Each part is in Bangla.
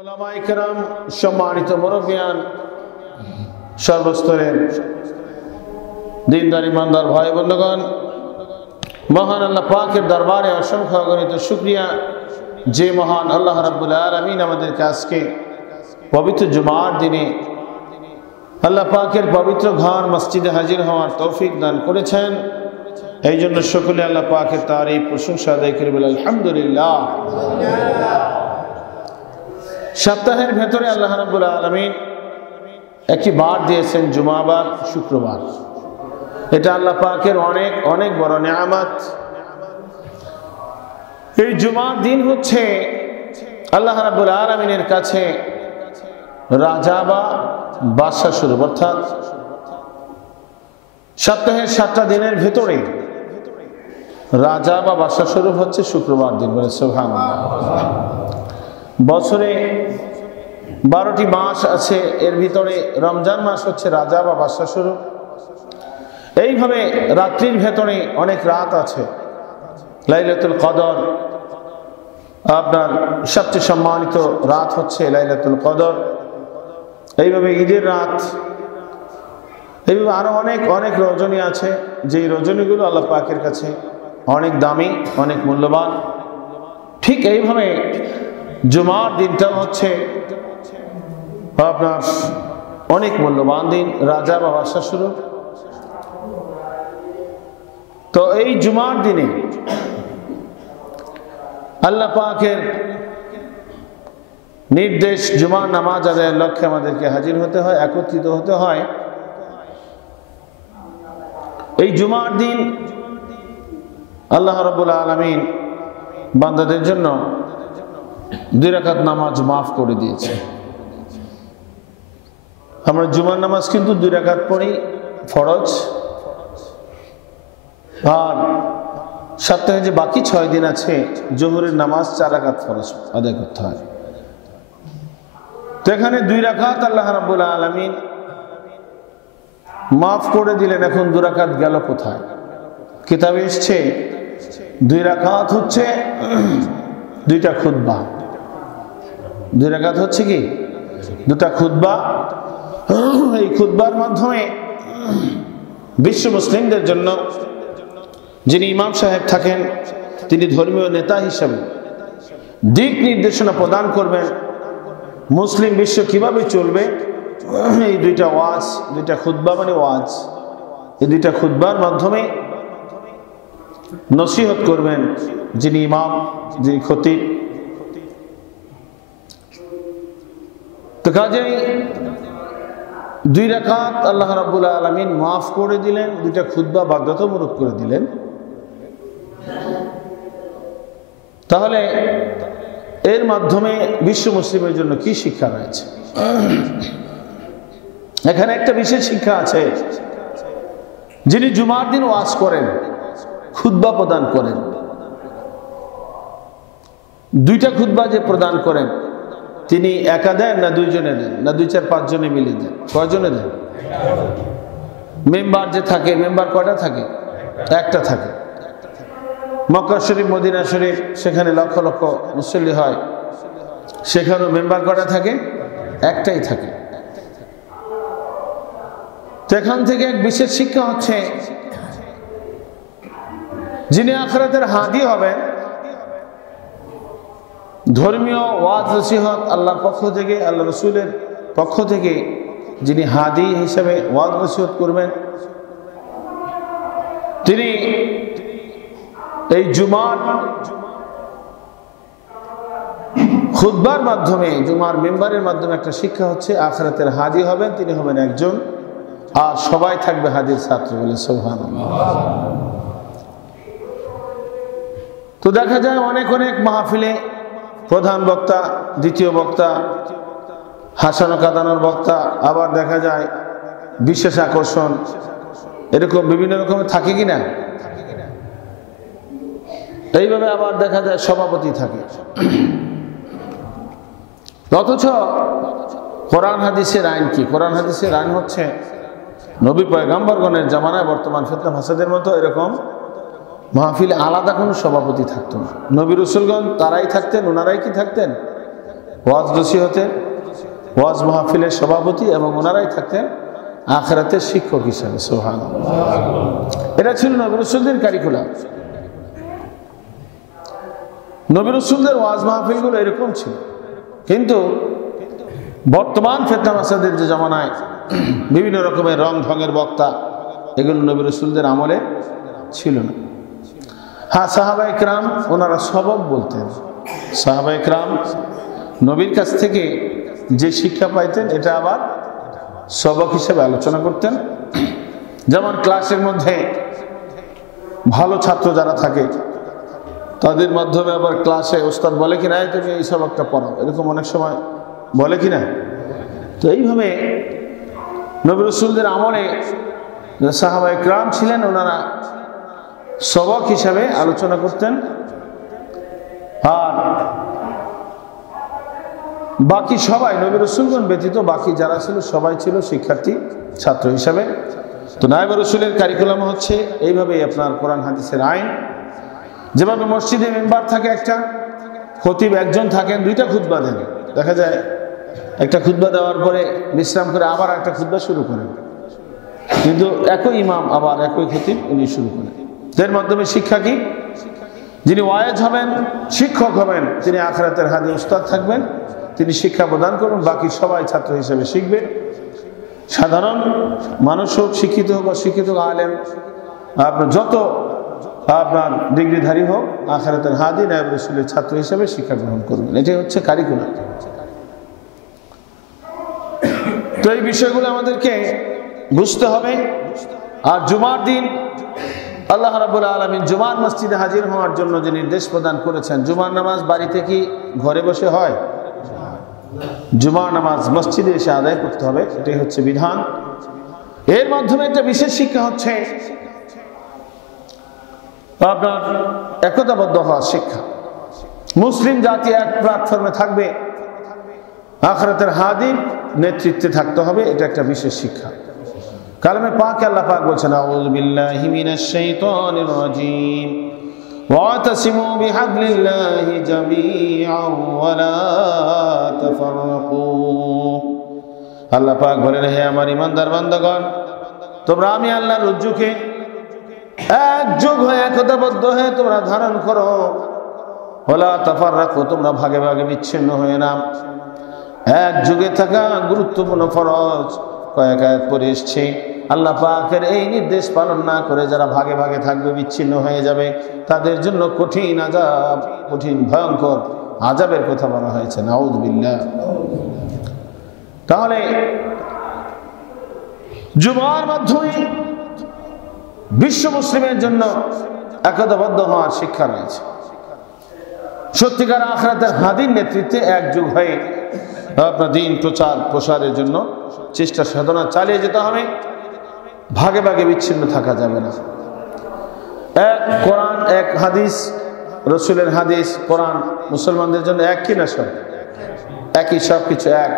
ওলামায়ে কেরাম, সম্মানিত মুরব্বিয়ান, সর্বস্তরের দিনদার ইমানদার ভাই বন্ধুগণ, মহান আল্লাহ পাকের দরবারে অসংখ্য অগণিত শুকরিয়া, যে মহান আল্লাহ রাব্বুল আলামিন আমাদেরকে আজকে পবিত্র জুমার দিনে আল্লাহ পাকের পবিত্র ঘর মসজিদে হাজির হওয়ার তৌফিক দান করেছেন। এই জন্য সকলে আল্লাহ পাকের তারিফ প্রশংসা আদায় করে বলে আলহামদুলিল্লাহ। সপ্তাহের ভেতরে আল্লাহ রাব্বুল আলামিন একটি বার দিয়েছেন, জুমাবার, শুক্রবার। এটা আল্লাহ পাকের অনেক অনেক বড় নিয়ামত। এই জুমার দিন হচ্ছে আল্লাহ রাব্বুল আলামিনের কাছে রাজা বা বাদশা স্বরূপ, অর্থাৎ সপ্তাহের 7টা দিনের ভেতরে রাজা বা বাদশা স্বরূপ হচ্ছে শুক্রবার দিন। বলে সুবহানাল্লাহ। বছরে 12টি মাস আছে, এর ভিতরে রমজান মাস হচ্ছে রাজা বা বাদশা স্বরূপ। এইভাবে রাত্রির ভেতরে অনেক রাত আছে। লাইলাতুল কদর, আপনার সবচেয়ে সম্মানিত রাত হচ্ছে লাইলাতুল কদর। এইভাবে ঈদের রাত, এইভাবে আরো অনেক অনেক রজনী আছে, যেই রজনীগুলো আল্লাহ পাকের কাছে অনেক দামি, অনেক মূল্যবান। ঠিক এইভাবে জুমার দিনটা হচ্ছে আপনার অনেক মূল্যবান দিন, রাজা বা বাদশা স্বরূপ। তো এই জুমার দিনে আল্লাহ পাকের নির্দেশ, জুমার নামাজ আদায়ের লক্ষ্যে আমাদেরকে হাজির হতে হয়, একত্রিত হতে হয়। এই জুমার দিন আল্লাহ রাব্বুল আলামিন বান্দাদের জন্য 2 রাকাত নামাজ মাফ করে দিয়েছে। আমরা জুমার নামাজ কিন্তু 2 রাকাত পড়ি, ফরজ। আর সপ্তাহে যে বাকি 6 দিন আছে, জোহরের নামাজ 4 রাকাত ফরজ আদায় করতে হয়। তো এখানে 2 রাকাত আল্লাহ রাব্বুল আলামিন মাফ করে দিলেন। এখন 2 রাকাত গেল কোথায়? কিতাবে এসছে 2 রাকাত হচ্ছে 2টা খুতবা। 2 রাকাত হচ্ছে কি 2টা খুতবা। এই খুতবার মাধ্যমে বিশ্ব মুসলিমদের জন্য যিনি ইমাম সাহেব থাকেন, তিনি ধর্মীয় নেতা হিসাবে দিক নির্দেশনা প্রদান করবেন। মুসলিম বিশ্ব কিভাবে চলবে, এই 2টা ওয়াজ, 2টা খুতবা মানে ওয়াজ, এই 2টা খুতবার মাধ্যমে নসিহত করবেন যিনি ইমাম, যিনি খতিব। তো কাজেই 2 রাকাত আল্লাহ রাব্বুল আলামিন মাফ করে দিলেন, 2টা খুতবা বাধ্যতামূলক করে দিলেন। তাহলে এর মাধ্যমে বিশ্ব মুসলিমের জন্য কি শিক্ষা রয়েছে? এখানে একটা বিশেষ শিক্ষা আছে। যিনি জুমার দিন ওয়াজ করেন, খুতবা প্রদান করেন, 2টা খুতবা যে প্রদান করেন, তিনি একা দেন না 2 জনে দেন, না 2, 4, 5 জনে মিলে দেন? কয়জনে দেন? মেম্বার যে থাকে, মেম্বার কয়টা থাকে? একটা থাকে। মক্কা শরীফ, মদিনা শরীফ, সেখানে লক্ষ লক্ষ মুসল্লি হয়, সেখানেও মেম্বার কয়টা থাকে? একটাই থাকে। তো এখান থেকে এক বিশেষ শিক্ষা হচ্ছে, যিনি আখিরাতের হাদি হবেন, ধর্মীয় ওয়াজ নসিহত আল্লাহর পক্ষ থেকে, আল্লাহ রসুলের পক্ষ থেকে যিনি হাদি হিসেবে ওয়াজ নসিহত করবেন, তিনি এই জুমার খুতবার মাধ্যমে, জুমার মেম্বারের মাধ্যমে একটা শিক্ষা হচ্ছে, আখিরাতের হাদি হবেন, তিনি হবেন একজন, আর সবাই থাকবে হাদির ছাত্র। বলে সুবহানাল্লাহ। তো দেখা যায় অনেক অনেক মাহফিলে প্রধান বক্তা, দ্বিতীয় বক্তা, হাসানো কাঁদানোর বক্তা, আবার দেখা যায় বিশেষ আকর্ষণ, এরকম বিভিন্ন রকমের থাকে কিনা? এইভাবে আবার দেখা যায় সভাপতি থাকে। অথচ কোরআন হাদিসের আইন কি? কোরআন হাদিসের আইন হচ্ছে, নবী পয়গম্বরগণের জামানায় বর্তমান ফিতনা ফাসাদের মতো এরকম মাহফিলে আলাদা কোনো সভাপতি থাকতো না। নবী রাসূলগণ তারাই থাকতেন, ওনারাই কি থাকতেন? ওয়াজ নসিহতের, ওয়াজ মাহফিলের সভাপতি, এবং ওনারাই থাকতেন আখিরাতের শিক্ষক হিসেবে। সুবহানাল্লাহ। এটা ছিল নবী রাসূলদের কারিকুলাম। নবী রাসূলদের ওয়াজ মাহফিলগুলো এরকম ছিল। কিন্তু বর্তমান ফিতনা মাসাদের যে জামানায় বিভিন্ন রকমের রং ঢঙের বক্তা, এগুলো নবী রাসূলদের আমলে ছিল না। হ্যাঁ, সাহাবায়ে কেরাম ওনারা সবক বলতেন। সাহাবায়ে কেরাম নবীর কাছ থেকে যে শিক্ষা পাইতেন এটা আবার সবক হিসেবে আলোচনা করতেন। যেমন ক্লাসের মধ্যে ভালো ছাত্র যারা থাকে তাদের মাধ্যমে আবার ক্লাসে ওস্তাদ বলে কিনা তুমি এই সবকটা পড়াও, এরকম অনেক সময় বলে কিনা। তো এইভাবে নবী রাসূলদের আমলে সাহাবায়ে কেরাম ছিলেন, ওনারা সবক হিসাবে আলোচনা করতেন। আর বাকি সবাই নবী রাসূলগণ ব্যতীত বাকি যারা ছিল সবাই ছিল শিক্ষার্থী ছাত্র হিসাবে। তো নায়েবে রাসূলের কারিকুলাম হচ্ছে এইভাবেই আপনার কোরআন হাদিসের আইন। যেভাবে মসজিদে মেম্বার থাকে একটা, খতিব একজন থাকেন, দুইটা খুতবা দেন। দেখা যায় একটা খুতবা দেওয়ার পরে বিশ্রাম করে আবার একটা খুতবা শুরু করেন, কিন্তু একই ইমাম আবার একই খতিব উনি শুরু করেন। এর মাধ্যমে শিক্ষা কি? যিনি ওয়াইজ হবেন, শিক্ষক হবেন, তিনি আখিরাতের হাদি উস্তাদ থাকবেন, তিনি শিক্ষা প্রদান করুন, বাকি সবাই ছাত্র হিসেবে শিখবে। সাধারণ মানুষ হোক, শিক্ষিত হোক, অশিক্ষিত, আলেম, আপনার যত আপনার ডিগ্রিধারী হোক, আখিরাতের হাদি নায়েব রাসূলের ছাত্র হিসেবে শিক্ষা গ্রহণ করবেন। এটাই হচ্ছে কারিকুলাম। তো এই বিষয়গুলো আমাদেরকে বুঝতে হবে। আর জুমার দিন আল্লাহ রাব্বুল আলামিন জুমার মসজিদে হাজির হওয়ার জন্য যে নির্দেশ প্রদান করেছেন, জুমার নামাজ বাড়িতে কি ঘরে বসে হয়? জুমার নামাজ মসজিদে এসে আদায় করতে হবে, এটাই হচ্ছে বিধান। এর মাধ্যমে একটা বিশেষ শিক্ষা হচ্ছে আপনার একতাবদ্ধ হওয়ার শিক্ষা। মুসলিম জাতি এক প্ল্যাটফর্মে থাকবে, আখিরাতের হাদির নেতৃত্বে থাকতে হবে, এটা একটা বিশেষ শিক্ষা। কালামে পাকে আল্লাহ পাক বলেছেন, আউযু বিল্লাহি মিনাশ শাইতানির রাজীম ওয়াতাসিমু বিহাবলিল্লাহি জামিআন ওয়া লা তাফাররাকু। আল্লাহ পাক বলেন, হে আমার ঈমানদার বান্দাগণ, তোমরা আমি আল্লাহর রজ্জুকে একযোগ হয়ে একতাবদ্ধ হয়ে তোমরা ধারণ করো, ওয়া লা তাফাররাকু, তোমরা ভাগে ভাগে বিচ্ছিন্ন হয়ে না। এক যুগে থাকা গুরুত্বপূর্ণ ফরজ কয়েক আয়াত পরে এসছে। আল্লাহ পাকের এই নির্দেশ পালন না করে যারা ভাগে ভাগে থাকবে, বিচ্ছিন্ন হয়ে যাবে, তাদের জন্য কঠিন আযাব, কঠিন ভয়ঙ্কর আযাবের কথা বলা হয়েছে। নাউযু বিল্লাহ। তাহলে জুমার মাধ্যমে বিশ্ব মুসলিমের জন্য একতাবদ্ধ হওয়ার শিক্ষা রয়েছে। সত্যিকার আখিরাতের হাদির নেতৃত্বে একযোগ হয়ে আপনার দিন প্রচার প্রসারের জন্য চেষ্টা সাধনা চালিয়ে যেতে হবে। ভাগে ভাগে বিচ্ছিন্ন থাকা যাবে না। এক কোরআন, এক হাদিস, রসুলের হাদিস, কোরআন মুসলমানদের জন্য এক কিনা? সব একই, সব কিছু এক।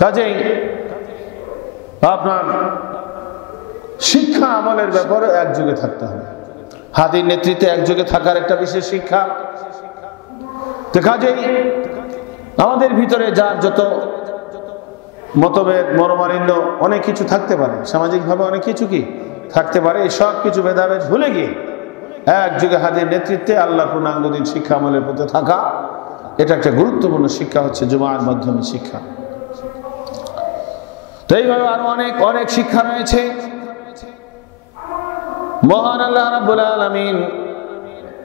কাজেই আপনার শিক্ষা আমলের ব্যাপারে একযোগে থাকতে হবে। হাদির নেতৃত্বে একযোগে থাকার একটা বিশেষ শিক্ষা। তো কাজেই আমাদের ভিতরে যার যত মতভেদ, মনোমালিন্য অনেক কিছু থাকতে পারে, সামাজিকভাবে অনেক কিছু কি থাকতে পারে, এই সব কিছু ভেদাভেদ ভুলে গিয়ে একযোগে হাদির নেতৃত্বে আল্লাহ পূর্ণাঙ্গ দিন শিক্ষা আমলের প্রতি থাকা, এটা একটা গুরুত্বপূর্ণ শিক্ষা হচ্ছে জুমার মাধ্যমে শিক্ষা। তো এইভাবে আরো অনেক অনেক শিক্ষা রয়েছে। মহান আল্লাহ রাব্বুল আলামিন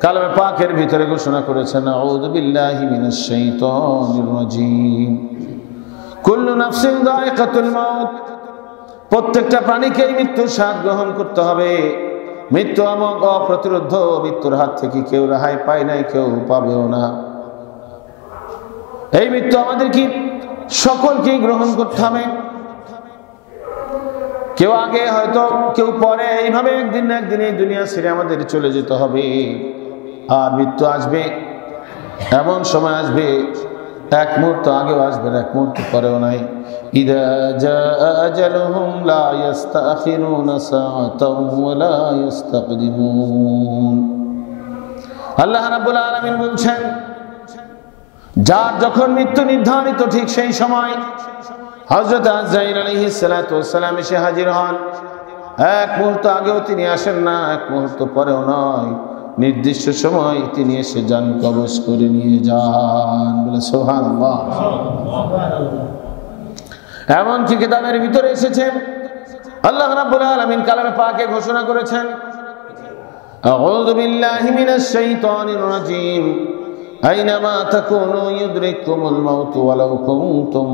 কালামে পাকের ভিতরে ঘোষণা করেছেন, আউযু বিল্লাহি মিনাশ শাইতানির রাজীম, কুল্লু নাফসিন যায়িকাতুল মাউত, প্রত্যেকটা প্রাণীকেই মৃত্যুর স্বাদ গ্রহণ করতে হবে। মৃত্যু আমক অপ্রতিরোধ্য, মৃত্যুর হাত থেকে কেউ রেহাই পায় নাই, কেউ পাবেও না। এই মৃত্যু আমাদের কি সকলকেই গ্রহণ করতে হবে। কেউ আগে হয়তো কেউ পরে, এইভাবে একদিন না একদিন এই দুনিয়া ছেড়ে আমাদের চলে যেতে হবে। আর মৃত্যু আসবে, এমন সময় আসবে এক মুহূর্ত আগেও আসবে, এক মুহূর্ত পরেও নাই। ইযা জাআ আজালুহুম লা ইস্তাখিরুনা সাআতাও ওয়া লা ইস্তাকদিমুন। আল্লাহ রাব্বুল আলামিন বলছেন, যার যখন মৃত্যু নির্ধারিত ঠিক সেই সময় হযরত আজরাইল আলাইহিস সালাতু ওয়াস সালাম এসে হাজির হন। এক মুহূর্ত আগেও তিনি আসেন না, এক মুহূর্ত পরেও নয়, নির্দিষ্ট সময় তিনি এসে জান কবজ করে নিয়ে যান। বলে সুবহানাল্লাহ। এমনকি কিতাবের ভিতরে এসেছে আল্লাহ রাব্বুল আলামিন কালামে পাকে ঘোষণা করেছেন, আউযু বিল্লাহি মিনাশ শাইতানির রাজীম, আইনামা তাকুনু ইউদরিকুমুল মাউত ওয়ালাউ কুনতুম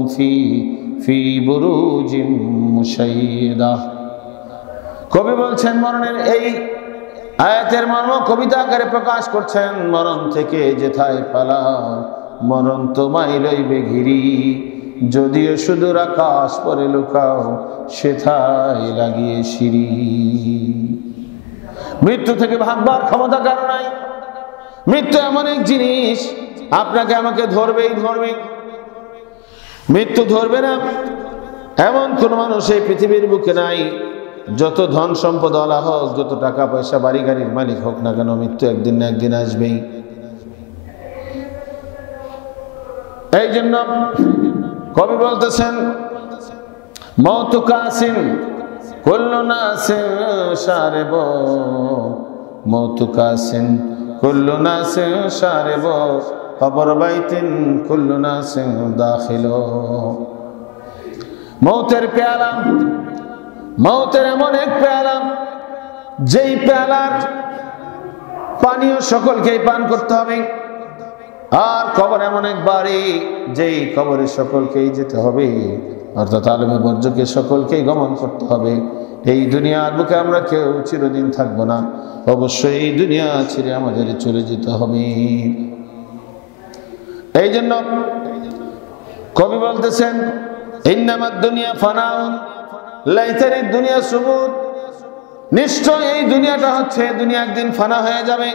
ফি বুরুজিম মুশাইয়্যাদা। কবি বলছেন মরণের এই আয়াতের মর্ম কবিতা আকারে প্রকাশ করছেন, মরণ থেকে যেথায় পালাও মরণ তোমায় লইবে ঘিরি, যদিও সুদূর আকাশ পরে লুকাও সেথায় লাগিয়ে সিঁড়ি। মৃত্যু থেকে ভাববার ক্ষমতা কারো নাই। মৃত্যু এমন এক জিনিস আপনাকে আমাকে ধরবেই ধরবে। মৃত্যু ধরবে না এমন কোন মানুষ এই পৃথিবীর বুকে নাই। যত ধন সম্পদ ওয়ালা হোক, যত টাকা পয়সা বাড়ি গাড়ির মালিক হোক না কেন, মৃত্যু একদিন না একদিন আসবেই। এই জন্য কবি বলতেছেন, মওতু কাসিন কুল্লু নাসিন শারিব, মওতু কাসিন কুল্লু নাসিন শারিব, কবর বাইতিন কুল্লু নাসিন দাখিল। মওতের পেয়ালা, মওতের এমন এক পেয়ালা যেই পেয়ালার পানীয় সকলকেই পান করতে হবে। আর কবর এমন এক বাড়ি যেই কবরে সকলকেই যেতে হবে, অর্থাৎ আলেমে বর্জকে সকলকেই গমন করতে হবে। এই দুনিয়ার বুকে আমরা কেউ চিরদিন থাকবো না, অবশ্যই এই দুনিয়া ছেড়ে আমাদের চলে যেতে হবে। এই জন্য কবি বলতেছেন, ইন্নামাদ দুনিয়া ফানাউন লাইতারিদ দুনিয়া সুবুত, নিশ্চয় এই দুনিয়াটা হচ্ছে, দুনিয়া একদিন ফানা হয়ে যাবে।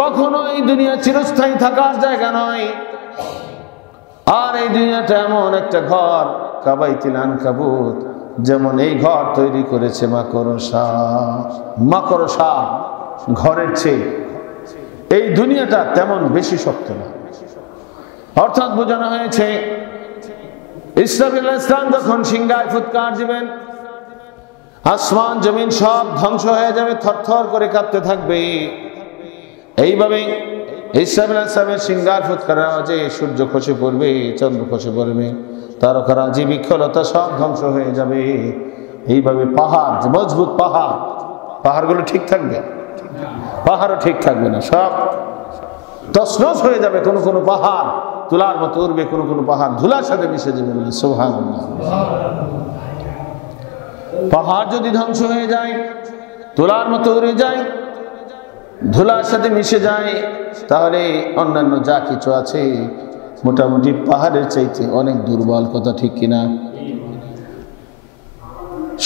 কখনো এই দুনিয়া চিরস্থায়ী থাকার জায়গা নয়। আর এই দুনিয়াটা এমন একটা ঘর, কাবাইতিল আনকাবুত, যেমন এই ঘর তৈরি করেছে মাকড়সা। মাকড়সা ঘরের চেয়ে এই দুনিয়াটা তেমন বেশি শক্ত না। অর্থাৎ বোঝানো হয়েছে, ইসরাফিল আলাইহিস সালাম যখন সিংহায় ফুৎকার দিবেন, আসমান জমিন সব ধ্বংস হয়ে যাবে, থরথর করে কাঁপতে থাকবে। এইভাবে ইসরাফিল আলাইহিস সালামের সিংহার ফুৎকারের আওয়াজে সূর্য খসে পড়বে, চন্দ্র খসে পড়বে, তারকারাজি বৃক্ষলতা সব ধ্বংস হয়ে যাবে। এইভাবে পাহাড়, মজবুত পাহাড়, পাহাড়গুলো ঠিক থাকবে? পাহাড়ও ঠিক থাকবে না, সব তছনছ হয়ে যাবে। কোন কোন পাহাড় তুলার মতো উড়বে, কোন কোন পাহাড় ধুলার সাথে মিশে যাবে। বলে সুবহানাল্লাহ। পাহাড় যদি ধ্বংস হয়ে যায়, তুলার মতো উড়ে যায়, ধুলার সাথে মিশে যায়, তাহলে অন্যান্য যা কিছু আছে মোটামুটি পাহাড়ের চাইতে অনেক দুর্বল, কথা ঠিক কিনা?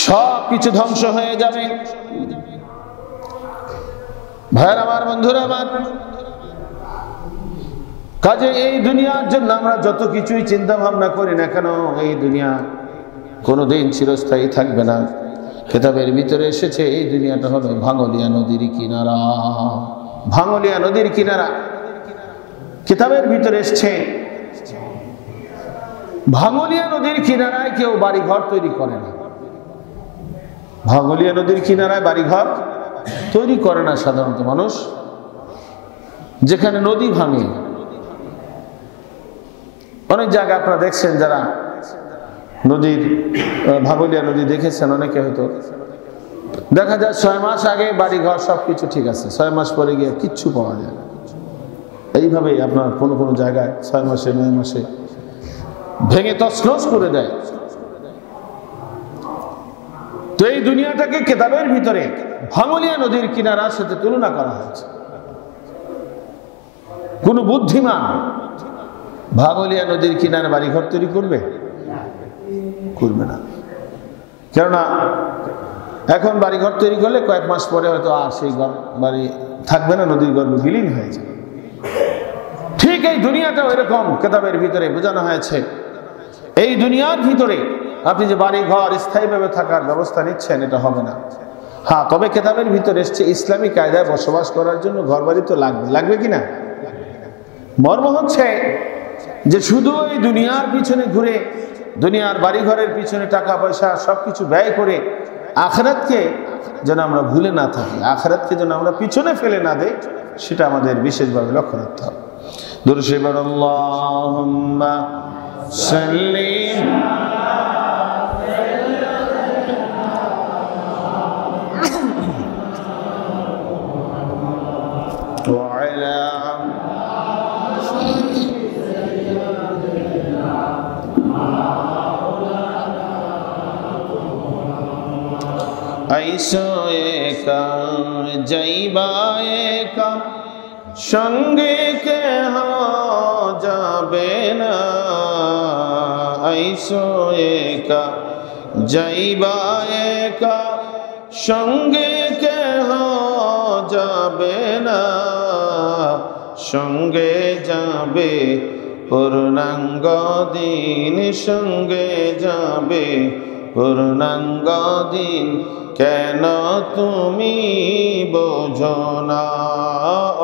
সব কিছু ধ্বংস হয়ে যাবে। ভাইয়ের আমার, বন্ধুরা আমার, কাজে এই দুনিয়ার জন্য আমরা যত কিছুই চিন্তা ভাবনা করি না কেন, এই দুনিয়া কোনোদিন চিরস্থায়ী থাকবে না। কিতাবের ভিতরে এসেছে এই দুনিয়াটা হলো ভাঙলিয়া নদীর কিনারা। ভাঙলিয়া নদীর কিনারা কিতাবের ভিতরে এসেছে, ভাঙলিয়া নদীর কিনারায় কেউ বাড়িঘর তৈরি করে না। ভাঙলিয়া নদীর কিনারায় বাড়িঘর তৈরি করে না সাধারণত মানুষ। যেখানে নদী ভাঙে, অনেক জায়গায় আপনারা দেখছেন, যারা নদীর ভাঙলিয়া নদী দেখেছেন অনেকে, হয়তো দেখা যায় 6 মাস আগে বাড়িঘর সবকিছু ঠিক আছে, 6 মাস পরে গিয়ে কিচ্ছু পাওয়া যায় না। এইভাবেই আপনার কোনো কোনো জায়গায় 6 মাসে 9 মাসে ভেঙে তছনছ করে দেয়। তো এই দুনিয়াটাকে কিতাবের ভিতরে ভাঙলিয়া নদীর কিনারার সাথে তুলনা করা হয়েছে। কোন বুদ্ধিমান ভাঙলিয়া নদীর কিনারে বাড়িঘর তৈরি করবে? করবে না। কেননা এখন বাড়িঘর তৈরি করলে কয়েক মাস পরে হয়তো আর সেই বাড়ি থাকবে না, নদীর গর্ভে বিলীন হয়ে যাবে। ঠিক এই দুনিয়াটা ওইরকম কিতাবের ভিতরে বোঝানো হয়েছে। এই দুনিয়ার ভিতরে আপনি যে বাড়ি ঘর স্থায়ীভাবে থাকার ব্যবস্থা নিচ্ছেন, এটা হবে না। হ্যাঁ, তবে কিতাবের ভিতরে এসছে ইসলামী কায়দায় বসবাস করার জন্য ঘর বাড়ি তো লাগবে। লাগবে কি না? মর্ম হচ্ছে যে শুধু এই দুনিয়ার পিছনে ঘুরে, দুনিয়ার বাড়িঘরের পিছনে টাকা পয়সা সবকিছু ব্যয় করে আখিরাতকে যেন আমরা ভুলে না থাকি, আখিরাতকে যেন আমরা পিছনে ফেলে না দেই, সেটা আমাদের বিশেষভাবে লক্ষ্য রাখতে হবে। দুরূদ শরীফ আল্লাহুম্মা সাল্লি ওয়া আলা আইসো একা যাইবা একা, সঙ্গে কেহ যাবে না। আইসো একা যাইবা একা, সঙ্গে কেহ যাবে না। সঙ্গে যাবে পূর্ণাঙ্গ দিন, সঙ্গে যাবে পূর্ণাঙ্গ দিন। কেন তুমি বোঝো না?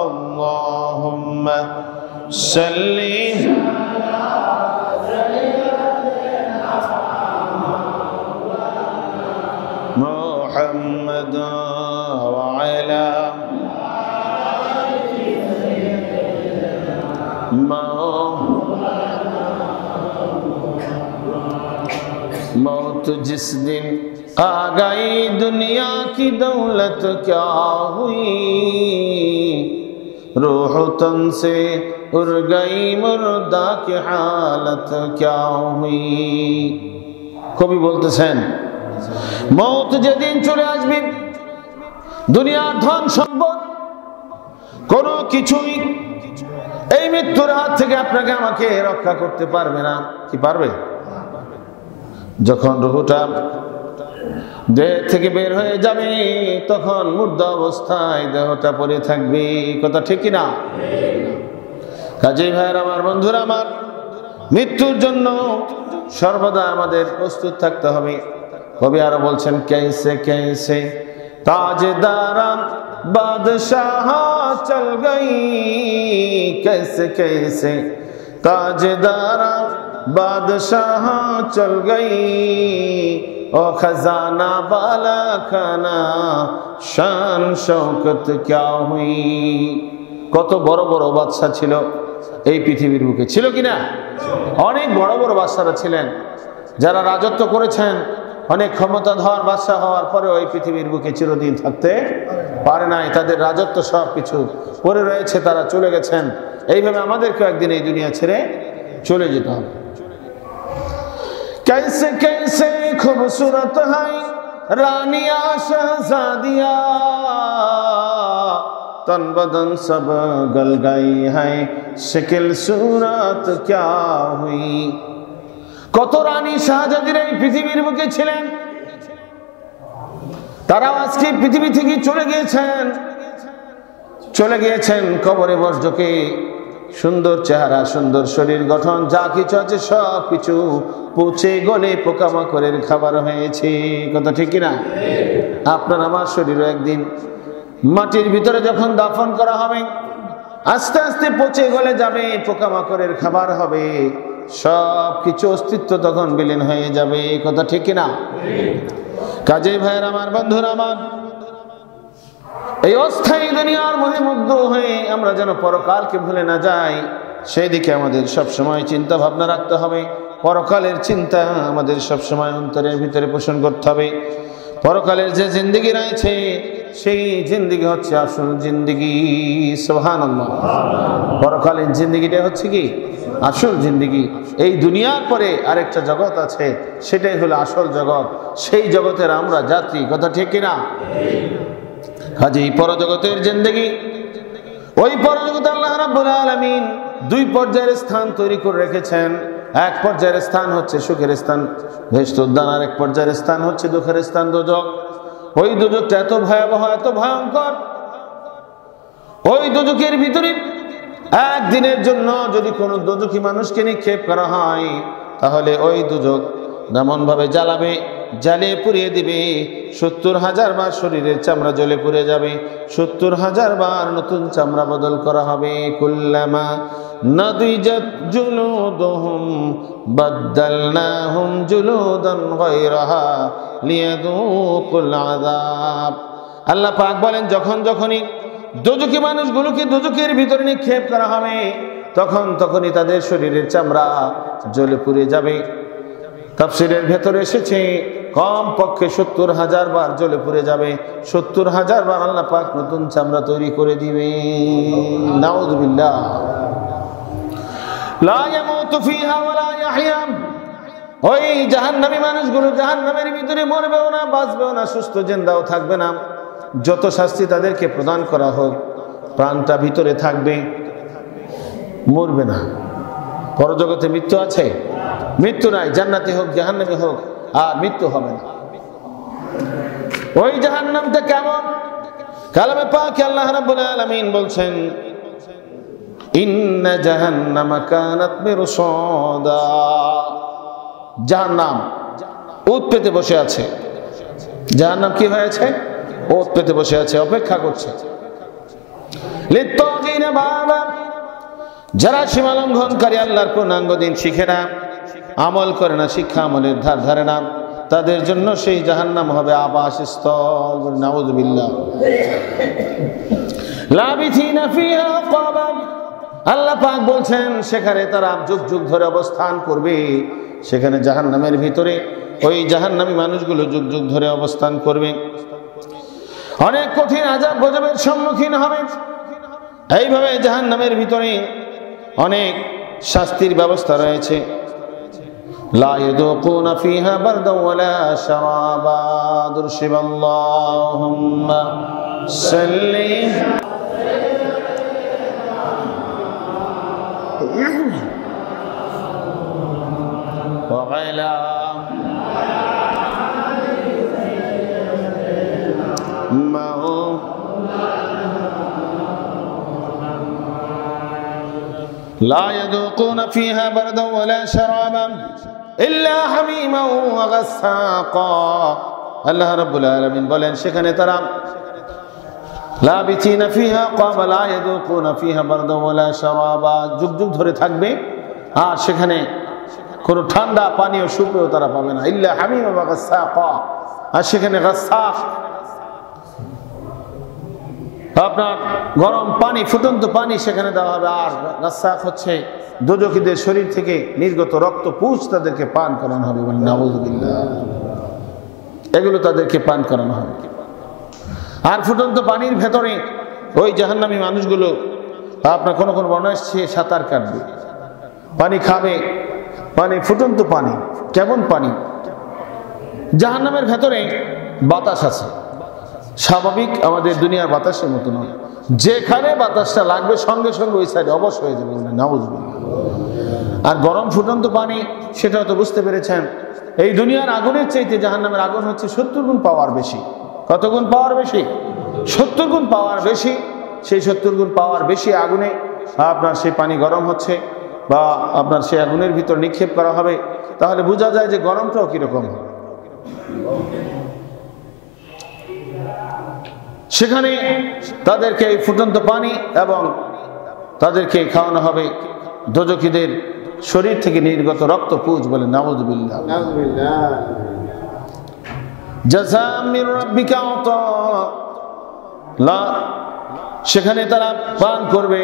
আল্লাহুম্মা সাল্লি মুহাম্মাদ ওয়া আলা मौत जिस दिन आ गई दुनिया की दौलत क्या हुई, रूह तन से उड़ गई मुर्दा की हालत क्या हुई। कवि बोलतेছেন मौत যেদিন চলে আসবে, দুনিয়ার ধন সম্পদ কোনো কিছুই এই মৃত্যুর হাত থেকে আপনাকে আমাকে রক্ষা করতে পারবে না। কি পারবে? যখন রূহটা দেহ থেকে বের হয়ে যাবে, তখন মুর্দা অবস্থায় দেহটা পড়ে থাকবে। কথা ঠিক কি না? কাজেই ভাইয়ের আমার, বন্ধুরা আমার, মৃত্যুর জন্য সর্বদা আমাদের প্রস্তুত থাকতে হবে। কবি আরো বলছেন, कैसे कैसे ताजदारा बादशाह चल गई, कैसे कैसे ताजदारा बादशाह चल गई, ओ खजाना बाला खाना शान शौकत क्या हुई। কত বড় বড় বাদশা ছিল এই পৃথিবীর বুকে, ছিল কিনা? অনেক বড় বড় বাদশারা ছিলেন, যারা রাজত্ব করেছেন। অনেক ক্ষমতাধর বাদশা হওয়ার পরেও এই পৃথিবীর বুকে চিরদিন থাকতে পারে নাই। তাদের রাজত্ব সব কিছু পড়ে রয়েছে, তারা চলে গেছেন। এইভাবে আমাদেরকে একদিন এই দুনিয়া ছেড়ে চলে যেতে হবে। कैसे कैसे खूबसूरत है रानिया शहजादिया, तन बदन सब गल गई है शक्ल सूरत क्या हुई। কত রানী শাহজাদিরা এই পৃথিবীর বুকে ছিলেন, তারা আজকে পৃথিবী থেকে চলে গিয়েছেন কবরে বর্জকে। সুন্দর চেহারা, সুন্দর শরীর গঠন, যা কিছু আছে সব কিছু পচে গলে পোকামাকড়ের খাবার হয়েছে। কথা ঠিক কিনা? আপনার আমার শরীরও একদিন মাটির ভিতরে যখন দাফন করা হবে, আস্তে আস্তে পচে গলে যাবে, পোকামাকড়ের খাবার হবে, সব কিছু অস্তিত্ব তখন বিলীন হয়ে যাবে। কথা ঠিক কিনা? কাজেই ভাইয়ের আমার, বন্ধুরা আমার, এই অস্থায়ী দুনিয়ার মধ্যে মুগ্ধ হয়ে আমরা যেন পরকালকে ভুলে না যাই, সেই দিকে আমাদের সবসময় চিন্তা ভাবনা রাখতে হবে। পরকালের চিন্তা আমাদের সবসময় অন্তরের ভিতরে পোষণ করতে হবে। পরকালের যে জিন্দেগি রয়েছে, সেই জিন্দেগি হচ্ছে আসল জিন্দেগি। সুবহানাল্লাহ। পরকালের জিন্দেগিটা হচ্ছে কি? আসল জিন্দেগি। এই দুনিয়ার পরে আরেকটা জগৎ আছে, সেটাই হলো আসল জগৎ। সেই জগতের আমরা যাত্রী। কথা ঠিক কিনা? কাজেই পরজগতের জিন্দেগি, ওই পরজগতে আল্লাহ রাব্বুল আলামিন দুই পর্যায়ের স্থান তৈরি করে রেখেছেন। এক পর্যায়ের স্থান হচ্ছে সুখের স্থান, বেহেশত উদ্যান, আর এক পর্যায়ের স্থান হচ্ছে দুঃখের স্থান, দোজখ। ওই দোজখটা এত ভয়াবহ, এত ভয়ঙ্কর। ওই দোজখের ভিতরে একদিনের জন্য যদি কোনো দোজখী মানুষকে নিক্ষেপ করা হয়, তাহলে ওই দোজখ এমন ভাবে জ্বালাবে, জ্বালিয়ে পুড়িয়ে দিবে 70,000 বার শরীরের চামড়া জ্বলে পুড়ে যাবে, 70,000 বার নতুন চামড়া বদল করা হবে। কুল্লামা নাদিজাত জুলুদুহুম বাদদালনাহুম জুলুদান গায়রাহা লিয়াযুকুল আযাব। আল্লাহ পাক বলেন, যখনই দোজখী মানুষগুলোকে দোজখের ভিতরে নিক্ষেপ করা হবে, তখনই তাদের শরীরের চামড়া জ্বলে পুড়ে যাবে। তাফসীরের ভেতরে এসেছে কম পক্ষে 70,000 বার জ্বলে পুড়ে যাবে, 70,000 বার আল্লাহ পাক নতুন চামড়া তৈরি করে দিবে। নাউযুবিল্লাহ। লা ইয়ামুতু ফিহা ওয়া লা ইয়াহইয়া। ওই জাহান্নামী মানুষগুলো জাহান্নামের ভিতরে মরবেও না, বাঁচবেও না, সুস্থ জিন্দাও থাকবে না। যত শাস্তি তাদেরকে প্রদান করা হোক, প্রাণটা ভিতরে থাকবে, মরবে না। পরজগতে মৃত্যু আছে? মৃত্যু নাই। জান্নাতি হোক জাহান্নামী হোক, আর মৃত্যু হবে না। ওই জাহান্নামটা কেমন? কালামে পাকে আল্লাহ রাব্বুল আলামিন বলছেন, ইন্না জাহান্নামা কানাত মিরসাদা। জাহান্নাম ওত পেতে বসে আছে। জাহান্নাম কি হয়েছে? ওত পেতে বসে আছে, অপেক্ষা করছে। লিত্তাগিনা বাবা, যারা সীমা লঙ্ঘনকারী, আল্লাহর পূর্ণাঙ্গ দিন শিখে না, আমল করে না, শিক্ষা আমলের ধার ধারে না, তাদের জন্য সেই জাহান্নাম হবে আবাসস্থল। নাউযুবিল্লাহ। লাবিথিনা ফিহা আহকাবা। আল্লাহ পাক বলছেন, সেখানে তারা যুগ যুগ ধরে অবস্থান করবে। সেখানে জাহান্নামের ভিতরে ওই জাহান্নামী মানুষগুলো যুগ যুগ ধরে অবস্থান করবে, অনেক কঠিন আযাব গজবের সম্মুখীন হবে। এইভাবে জাহান্নামের ভিতরে অনেক শাস্তির ব্যবস্থা রয়েছে। লা ইয়াযুকুনা ফিহা বারদান ওয়ালা শারাবা। দুরশিবাল্লাহুম্মা সাল্লি ওয়া আলা لا يذوقون فيها بردا ولا شرابا إلا حميما وغساقا। আল্লাহ রাব্বুল আলামিন বলেন, সেখানে তারা লাবিথিনা ফিহা আহকাবা লা ইয়াযুকুনা ফিহা বারদা ওয়ালা শারাবা, যুগ যুগ ধরে থাকবে, আর সেখানে কোনো ঠান্ডা পানীয় সুপেও তারা পাবে না। ইল্লা হামিমা ওয়া গাসসাকা। আর সেখানে গাসসাক আপনার গরম পানি, ফুটন্ত পানি সেখানে দেওয়া হবে। আর গাসসাক হচ্ছে দোজখীদের শরীর থেকে নির্গত রক্ত পুষ তাদেরকে পান করানো হবে। নাউযুবিল্লাহ। এগুলো তাদেরকে পান করানো হবে। আর ফুটন্ত পানির ভেতরে ওই জাহান্নামী মানুষগুলো আপনার কোনো কোনো বর্ণনা এসেছে সাঁতার কাটবে, পানি খাবে। পানি ফুটন্ত পানি। কেমন পানি? জাহান্নামের ভেতরে বাতাস আছে, স্বাভাবিক আমাদের দুনিয়ার বাতাসের মতো নয়। যেখানে বাতাসটা লাগবে সঙ্গে সঙ্গে ওই সাইডে অবশ হয়ে যাবে। নাউযুবিল্লাহ। আর গরম ফুটন্ত পানি, সেটাও তো বুঝতে পেরেছেন, এই দুনিয়ার আগুনের চাইতে জাহান্নামের আগুন হচ্ছে 70 গুণ পাওয়ার বেশি। কত গুণ পাওয়ার বেশি? 70 গুণ পাওয়ার বেশি। সেই 70 গুণ পাওয়ার বেশি আগুনে আপনার সেই পানি গরম হচ্ছে, বা আপনার সেই আগুনের ভিতর নিক্ষেপ করা হবে। তাহলে বোঝা যায় যে গরমটাও কিরকম। সেখানে তাদেরকে এই ফুটন্ত পানি এবং তাদেরকে খাওয়ানো হবে দোজখীদের শরীর থেকে নির্গত রক্ত পুজ। বলে নাউযুবিল্লাহ। জাযাআম মির রাব্বিকা আতা। সেখানে তারা পান করবে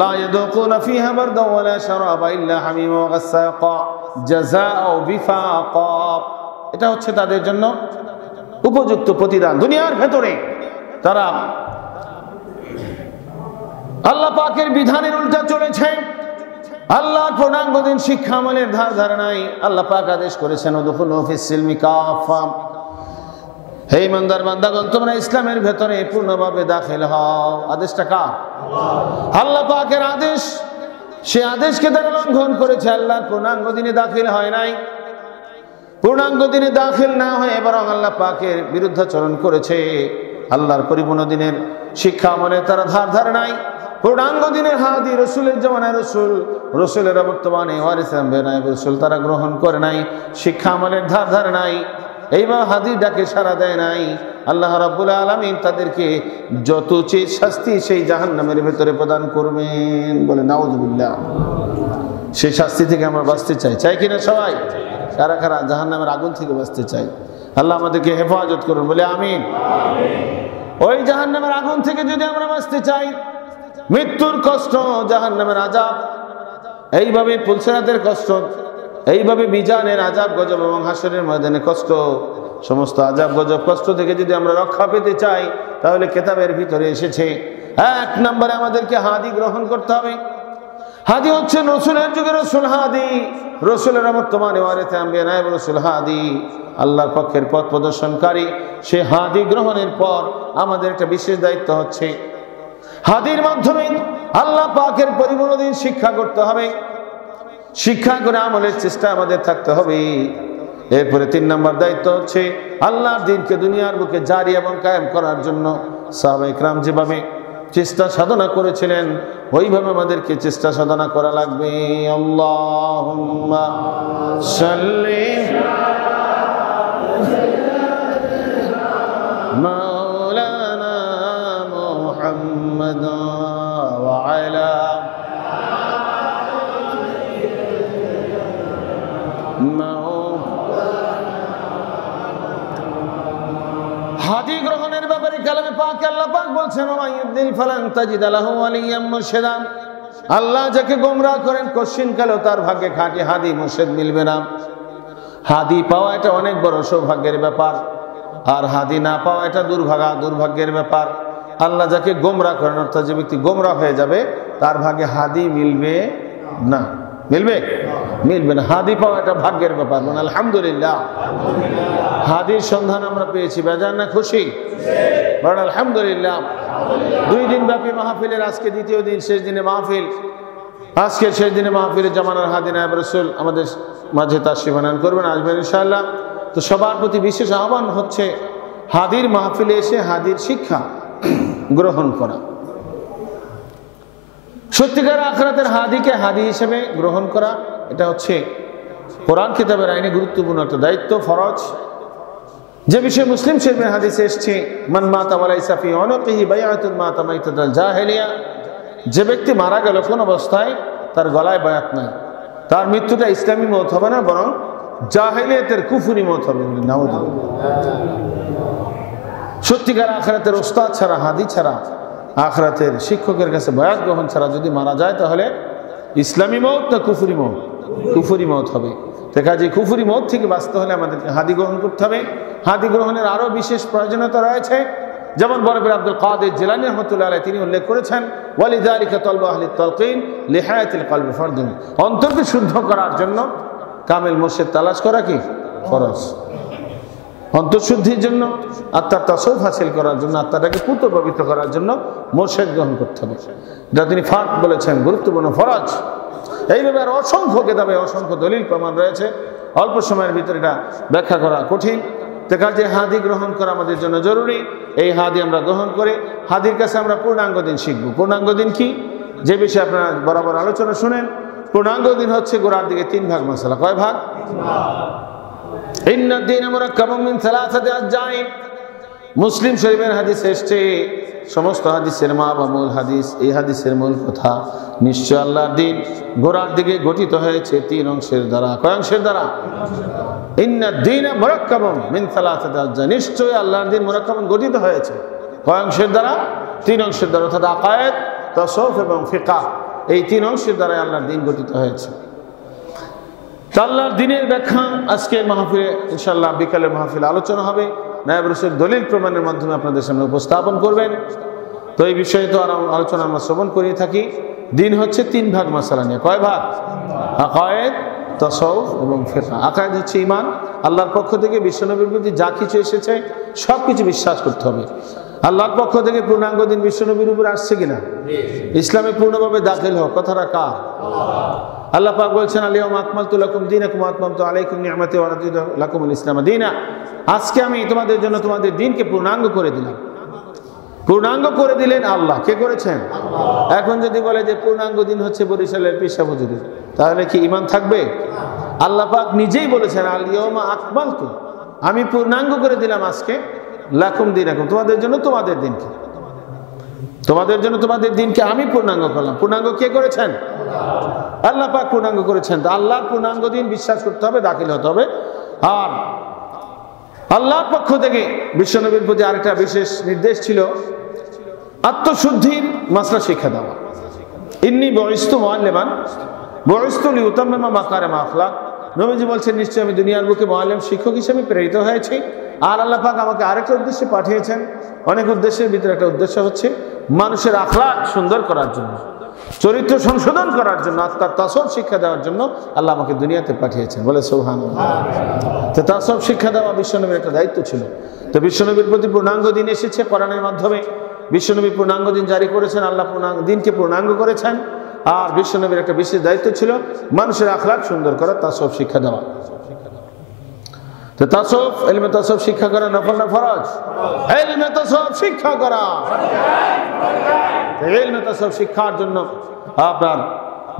লা ইয়াযুকুনা ফিহা বারদা ওয়ালা শারাবা ইল্লা হামিমা ওয়া গাসসাকা জাযাআ বিফাকা। এটা হচ্ছে তাদের জন্য উপযুক্ত প্রতিদান। দুনিয়ার ভেতরে তারা আল্লাহ পাকের বিধানের উল্টা চলেছে, আল্লাহর পূর্ণাঙ্গ দিন শিক্ষা আমলের ধার ধারে নাই। আল্লাহ পাক আদেশ করেছেন, উদখুলু ফিস সিলমি কাফা। হে ইমানদার বান্দাগণ, তোমরা ইসলামের ভেতরে পূর্ণভাবে দাখিল হও। আদেশটা কার? আল্লাহ পাকের আদেশ। সে আদেশকে তারা লঙ্ঘন করেছে, আল্লাহর পূর্ণাঙ্গ দিনে দাখিল হয় নাই। পূর্ণাঙ্গ দিনে দাখিল না হয়ে বরং আল্লাহ পাকের বিরুদ্ধাচরণ করেছে। আল্লাহর পরিপূর্ণ দিনের শিক্ষা আমলে তারা ধার ধারে নাই। পূর্ণাঙ্গ দিনের হাদি রসুলের জমানায় রসুলের বর্তমানে রসুল তারা গ্রহণ করে নাই, শিক্ষা আমলের ধার ধারে নাই, এইবার হাদির ডাকে সাড়া দেয় নাই। আল্লাহ রাব্বুল আলামিন তাদেরকে যত চেয়ে শাস্তি সেই জাহান্নামের ভেতরে প্রদান করবেন। বলে নাউযুবিল্লাহ। সেই শাস্তি থেকে আমরা বাঁচতে চাই, চাই কিনা সবাই? কারা কারা জাহান্নামের আগুন থেকে বাঁচতে চাই? আল্লাহ আমাদেরকে হেফাজত করুন, বলে আমিন। ওই জাহান্নামের আগুন থেকে যদি আমরা বাঁচতে চাই, মৃত্যুর কষ্ট, জাহান্নামের আযাব, এইভাবে পুলসিরাতের কষ্ট, এইভাবে মিজানের আযাব গজব এবং হাসরের ময়দানে কষ্ট, সমস্ত আযাব গজব কষ্ট থেকে যদি আমরা রক্ষা পেতে চাই, তাহলে কিতাবের ভিতরে এসেছে 1 নম্বরে আমাদেরকে হাদি গ্রহণ করতে হবে। হাদি হচ্ছে রসুলের যুগে রসুল হাদি, রসুলের বর্তমানে ওয়ারিসে আম্বিয়া নায়েব রসুল হাদি, আল্লাহর পক্ষের পথ প্রদর্শনকারী। সে হাদি গ্রহণের পর আমাদের একটা বিশেষ দায়িত্ব হচ্ছে হাদির মাধ্যমে আল্লাহ পাকের পরিপূর্ণ শিক্ষা করতে হবে, শিক্ষা করে আমলের চেষ্টা আমাদের থাকতে হবে। এরপরে 3 নম্বর দায়িত্ব হচ্ছে আল্লাহর দ্বীনকে দুনিয়ার বুকে জারি এবং কায়েম করার জন্য সাহাবায়ে কেরাম যেভাবে চেষ্টা সাধনা করেছিলেন, ওইভাবে আমাদেরকে চেষ্টা সাধনা করা লাগবে। আল্লাহুম্মা সাল্লি মাওলানা মুহাম্মাদ ওয়া আলা হাদি গ্রহণের ব্যাপারে কালামে পাকে আল্লাহ পাক বলছেন, ওয়াইয়ুদ্দিল ফালান তাজিদ লাহু ওয়ালিয়াম মুরশিদা। আল্লাহ যাকে গোমরাহ করেন কশিন কালেও তার ভাগ্যে খাঁটি হাদি মুর্শিদ মিলবে না। হাদি পাওয়া এটা অনেক বড় সৌভাগ্যের ব্যাপার, আর হাদি না পাওয়া এটা দুর্ভাগ্যের ব্যাপার। আল্লাহ যাকে গোমরাহ করেন, অর্থাৎ যে ব্যক্তি গোমরাহ হয়ে যাবে, তার ভাগ্যে হাদি মিলবে না। মিলবে না। হাদি পাওয়া এটা ভাগ্যের ব্যাপার। আলহামদুলিল্লাহ, হাদির সন্ধান আমরা পেয়েছি, বেজার না খুশি? বলেন আলহামদুলিল্লাহ। 2 দিন ব্যাপী মাহফিলের আজকে 2য় দিন, শেষ দিনে মাহফিল। আজকের শেষ দিনে মাহফিলের জামানার হাদি নায়েব রাসূল আমাদের মাঝে তাশরীফ আনয়ন করবেন, আসবেন ইনশাআল্লাহ। তো সবার প্রতি বিশেষ আহ্বান হচ্ছে হাদির মাহফিলে এসে হাদির শিক্ষা গ্রহণ করা। সত্যিকার আখিরাতের হাদিকে হাদি হিসেবে গ্রহণ করা, এটা হচ্ছে কোরআন কিতাবের আইনে গুরুত্বপূর্ণ একটা দায়িত্ব, ফরজ। যে বিষয়ে মুসলিম শরীফের হাদিসে এসেছে, মান মাতা ওয়া লাইসা ফি উনুকিহি বায়াতুন মাতা মাইতাতাল জাহেলিয়া। যে ব্যক্তি মারা গেল কোন অবস্থায় তার গলায় বায়াত নাই, তার মৃত্যুটা ইসলামী মওত হবে না, বরং জাহেলিয়াতের কুফরি মওত হবে। নাউযুবিল্লাহ। সত্যিকার আখিরাতের ওস্তাদ ছাড়া, হাদি ছাড়া, আখিরাতের শিক্ষকের কাছে বায়াত গ্রহণ ছাড়া যদি মারা যায়, তাহলে ইসলামী মওত না কুফরি মওত? কুফরি মওত হবে। তো কাজে কুফরি মওত থেকে বাঁচতে হলে আমাদেরকে হাদি গ্রহণ করতে হবে। হাদি গ্রহণের আরো বিশেষ প্রয়োজনীয়তা রয়েছে, যেমন বরকত আব্দুল কাদের জিলানী রাহমাতুল্লাহ আলাইহি তিনি উল্লেখ করেছেন, ওয়ালিযালিকা তালবু আহলি তালকিন লিহায়াতিল কলবি ফরদুন। অন্তরকে শুদ্ধ করার জন্য কামেল মুর্শিদ তালাশ করা কি ফরজ। অন্তঃশুদ্ধির জন্য, আত্মার তাসাউফ হাসিল করার জন্য, আত্মাটাকে পূত পবিত্র করার জন্য মুর্শিদ গ্রহণ করতে হবে। এটা তিনি ফার্দ বলেছেন, গুরুত্বপূর্ণ ফরজ। এইভাবে আর অসংখ্য কিতাবে অসংখ্য দলিল প্রমাণ রয়েছে, অল্প সময়ের ভিতরে এটা ব্যাখ্যা করা কঠিন। তো কাজে হাদি গ্রহণ করা আমাদের জন্য জরুরি। এই হাদি আমরা গ্রহণ করে হাদির কাছে আমরা পূর্ণাঙ্গ দিন শিখব। পূর্ণাঙ্গ দিন কি, যে বিষয়ে আপনারা বরাবর আলোচনা শুনেন, পূর্ণাঙ্গ দিন হচ্ছে গোড়ার দিকে 3 ভাগ মাসালা। কয় ভাগ? ইন্নাদ দীন মুরাক্কাবুম মিন সালাসাতি আজজাইন। মুসলিম শরীফের হাদিস এসেছে, সমস্ত হাদিসের মা বা মূল হাদিস, এই হাদিসের মূল কথা, নিশ্চয় আল্লাহর দ্বীন গোড়ার দিকে গঠিত হয়েছে 3 অংশের দ্বারা। কয় অংশের দ্বারা? ইন্নাদ দীন মুরাক্কাবুম মিন সালাসাতি আজজাইন। নিশ্চয় আল্লাহর দ্বীন মুরাক্কাবুন গঠিত হয়েছে কয় অংশের দ্বারা? 3 অংশের দ্বারা, অর্থাৎ আকায়েদ, তাসাউফ এবং ফিকহ, এই 3 অংশের দ্বারা আল্লাহর দ্বীন গঠিত হয়েছে। আল্লাহর দ্বীনের ব্যাখ্যা আজকের মাহফিলে ইনশাআল্লাহ বিকালের মাহফিলে আলোচনা হবে। নায়েব রাসূল দলিল প্রমাণের মাধ্যমে আপনাদের সামনে উপস্থাপন করবেন। তো এই বিষয়ে তো আলোচনা আমরা শ্রবণ করিয়ে থাকি। দিন হচ্ছে 3 ভাগ মাসালা নিয়ে। কয় ভাগ? আকায়েদ, তাসাউফ এবং ফিকহ। আকায়েদ হচ্ছে ঈমান, আল্লাহর পক্ষ থেকে বিশ্বনবীর প্রতি যা কিছু এসেছে সব কিছু বিশ্বাস করতে হবে। আল্লাহর পক্ষ থেকে পূর্ণাঙ্গ দিন বিশ্বনবীর উপর আসছে কিনা, ইসলামে পূর্ণভাবে দাখিল হোক, কথাটা কার? আল্লাহ পাক বলছেন, আল-ইয়াওমা আকমালতু লাকুম দীনাকুম ওয়া আতমামতু আলাইকুম নি'মাতি ওয়া রাদিতু লাকুমুল ইসলাম দীনা। আজকে আমি তোমাদের জন্য তোমাদের দ্বীনকে পূর্ণাঙ্গ করে দিলাম। পূর্ণাঙ্গ করে দিলেন আল্লাহ। কে করেছেন? এখন যদি বলে যে পূর্ণাঙ্গ দিন হচ্ছে বরিশালের পেশা হুজুরের, তাহলে কি ঈমান থাকবে? আল্লাহ পাক নিজেই বলেছেন আল ইয়াউমা আকমালতু, আমি পূর্ণাঙ্গ করে দিলাম আজকে লাকুম দীনাকুম, তোমাদের জন্য তোমাদের দিনকে, তোমাদের জন্য তোমাদের দিনকে আমি পূর্ণাঙ্গ করলাম। পূর্ণাঙ্গ কে করেছেন? আল্লাহ পাক পূর্ণাঙ্গ করেছেন। তো আল্লাহর পূর্ণাঙ্গ দিন বিশ্বাস করতে হবে, দাখিল হতে হবে। আর আল্লাহর পক্ষ থেকে বিশ্বনবীর প্রতি আরেকটা বিশেষ নির্দেশ ছিল, আত্মশুদ্ধির মাসলা শিক্ষা দেওয়া। ইন্নী বুইস্তু মুআল্লিমান বুইস্তু লিউতাম্মিমা মাকারিমা আখলাক, নবীজি বলছেন নিশ্চয়ই আমি দুনিয়ার বুকে মুআল্লিম, শিক্ষক হিসেবে প্রেরিত হয়েছি। আর আল্লাহ পাক আমাকে আরেকটা উদ্দেশ্যে পাঠিয়েছেন। অনেক উদ্দেশ্যের ভিতরে একটা উদ্দেশ্য হচ্ছে মানুষের আখলাক সুন্দর করার জন্য, চরিত্র সংশোধন করার জন্য, আত্মার তাসাউফ শিক্ষা দেওয়ার জন্য আল্লাহ আমাকে দুনিয়াতে পাঠিয়েছেন। বলে সুবহানাল্লাহ। তো তাসাউফ শিক্ষা দেওয়া বিশ্বনবীর একটা দায়িত্ব ছিল। তো বিশ্বনবীর প্রতি পূর্ণাঙ্গ দিন এসেছে কোরআনের মাধ্যমে। বিশ্বনবী পূর্ণাঙ্গ দিন জারি করেছেন, আল্লাহ পূর্ণাঙ্গ দিনকে পূর্ণাঙ্গ করেছেন। আর বিশ্বনবীর একটা বিশেষ দায়িত্ব ছিল মানুষের আখলাক সুন্দর করা, তাসাউফ শিক্ষা দেওয়া। তো তাসাউফ, ইলমে তাসাউফ শিক্ষা করা নফল না ফরজ? ইলমে তাসাউফ শিক্ষা করা, ইলমে তাসাউফ শিক্ষার জন্য আপনার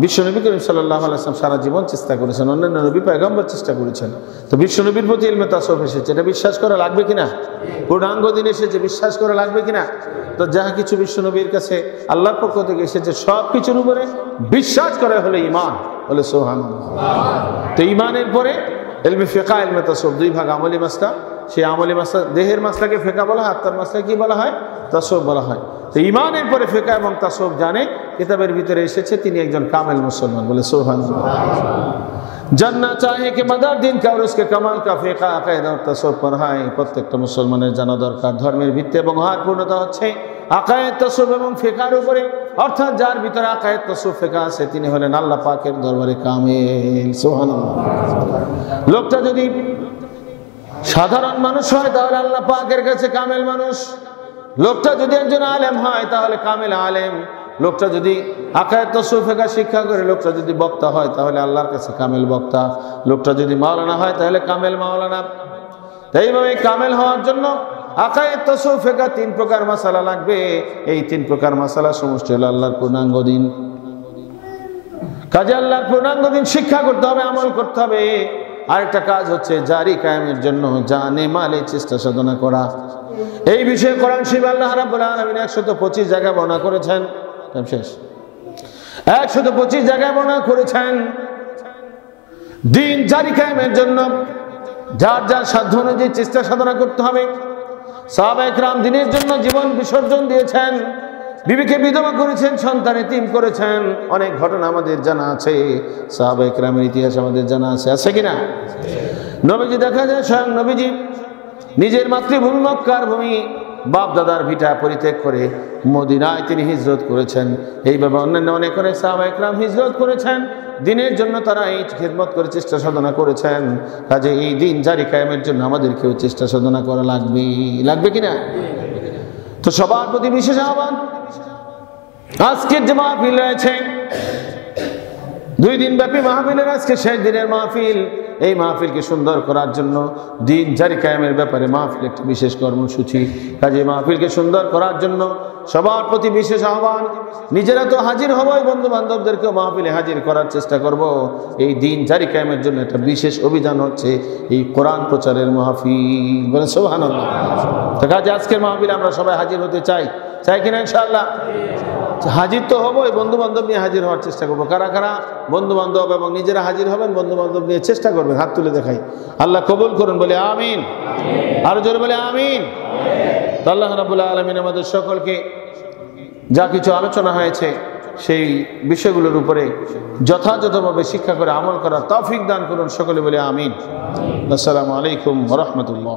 বিশ্বনবী করিম সাল্লাল্লাহু আলাইহি ওয়াসাল্লাম সারা জীবন চেষ্টা করেছেন, অন্যান্য নবী পয়গম্বর চেষ্টা করেছেন। তো বিশ্বনবীর প্রতি ইলমে তাসাউফ এসেছে, এটা বিশ্বাস করা লাগবে কিনা? পূর্ণাঙ্গ দিন এসেছে, বিশ্বাস করা লাগবে কিনা? তো যাহা কিছু বিশ্বনবীর কাছে আল্লাহর পক্ষ থেকে এসেছে সব কিছুর উপরে বিশ্বাস করা হলো ঈমান। বলে সুবহানাল্লাহ। তো ঈমানের পরে ইলমে ফিকহ, ইলমে তাসাউফ দুই ভাগ, আমলি মাসলা। সেই আমলি মাসলা, দেহের মাসলাকে ফিকহ বলা হয়, আত্মার মাসলাকে কি বলা হয়? তাসাউফ বলা হয়। তো ঈমানের পরে ফিকহ এবং তাসাউফ জানে কিতাবের ভিতরে এসেছে, তিনি একজন কামেল মুসলমান। বলে সুবহানাল্লাহ। জান্নাত চাহে কে মাদার দিন কা আর উসকে কামাল কা ফিকহ আকায়েদ আর তাসাউফ পড়ায়। প্রত্যেকটা মুসলমানের জানা দরকার ধর্মের ভিত্তি এবং হার পূর্ণতা হচ্ছে আকায়েদ, তাসাউফ এবং ফিকহের উপরে। অর্থাৎ যার ভিতরে আকায়েদ, তাসাউফ, ফিকহ আছে তিনি হলেন আল্লাহ পাকের দরবারে কামেল। সুবহানাল্লাহ। লোকটা যদি সাধারণ মানুষ হয় তাহলে আল্লাহ পাকের কাছে কামেল মানুষ। লোকটা যদি একজন আলেম হয় তাহলে কামেল আলেম। লোকটা যদি আকায়েদ, তাসাউফ, ফিকহ শিক্ষা করে, লোকটা যদি বক্তা হয় তাহলে আল্লাহর কাছে কামেল বক্তা। লোকটা যদি মাওলানা হয় তাহলে কামেল মাওলানা। এইভাবে কামেল হওয়ার জন্য আকায়েদ, তাসাউফ, ফিকহ তিন প্রকার মাসালা লাগবে। এই তিন প্রকার মাসালা সমষ্টি হলো আল্লাহর পূর্ণাঙ্গ দিন। কাজে আল্লাহর পূর্ণাঙ্গ দিন শিক্ষা করতে হবে, আমল করতে হবে। আরেকটা কাজ হচ্ছে জারি কায়েমের জন্য জানে মালে চেষ্টা সাধনা করা। এই বিষয়ে কোরআন শরীফ আল্লাহ রাব্বুল আলামিন 125 জায়গায় বর্ণনা করেছেন। শেষ 125 জায়গায় বর্ণনা করেছেন দিন জারি কায়েমের জন্য যার যার সাধ্য অনুযায়ী চেষ্টা সাধনা করতে হবে। সাহাবায়ে কেরাম দিনের জন্য জীবন বিসর্জন দিয়েছেন, বিবিকে বিধবা করেছেন, সন্তান এতিম করেছেন। অনেক ঘটনা আমাদের জানা আছে, সাহাবায়ে কেরামের ইতিহাস আমাদের জানা আছে, আছে কিনা? নবীজি দেখা যায় স্বয়ং নবীজি নিজের মাতৃভূমি মক্কার ভূমি, বাপ দাদার ভিটা পরিত্যাগ করে মদিনায় তিনি হিজরত করেছেন। এইভাবে অন্যান্য অনেক অনেক সাহাবায়ে কেরাম হিজরত করেছেন দিনের জন্য, তারা এই খেদমত করে চেষ্টা সাধনা করেছেন। কাজে এই দিন জারি কায়েমের জন্য আমাদেরকেও চেষ্টা সাধনা করা লাগবে, লাগবে কিনা? তো সবার প্রতি বিশেষ আহ্বান, আজকের যে মাহফিল রয়েছে 2 দিন ব্যাপী মাহফিলের আজকে শেষ দিনের মাহফিল। এই মাহফিলকে সুন্দর করার জন্য দিন জারি কায়েমের ব্যাপারে মাহফিল একটি বিশেষ কর্মসূচি। কাজে মাহফিলকে সুন্দর করার জন্য সবার প্রতি বিশেষ আহ্বান, নিজেরা তো হাজির হবই, বন্ধু বান্ধবদেরকেও মাহফিলে হাজির করার চেষ্টা করব। এই দিন জারি কায়েমের জন্য একটা বিশেষ অভিযান হচ্ছে এই কোরআন প্রচারের মাহফিল। বলে সুবহানাল্লাহ। তো কাজে আজকের মাহফিলে আমরা সবাই হাজির হতে চাই, চাই কিনা? ইনশাআল্লাহ হাজির তো হবই, বন্ধু বান্ধব নিয়ে হাজির হওয়ার চেষ্টা করবো। কারা কারা বন্ধু বান্ধব এবং নিজেরা হাজির হবেন, বন্ধু বান্ধব নিয়ে চেষ্টা করবেন? হাত তুলে দেখাই। আল্লাহ কবুল করুন, বলে আমিন। আরো জোরে বলে আমিন। তো আল্লাহ রাব্বুল আলামিন আমাদের সকলকে যা কিছু আলোচনা হয়েছে সেই বিষয়গুলোর উপরে যথাযথভাবে শিক্ষা করে আমল করার তৌফিক দান করুন। সকলে বলে আমিন। আসসালামু আলাইকুম ওয়া রাহমাতুল্লাহ।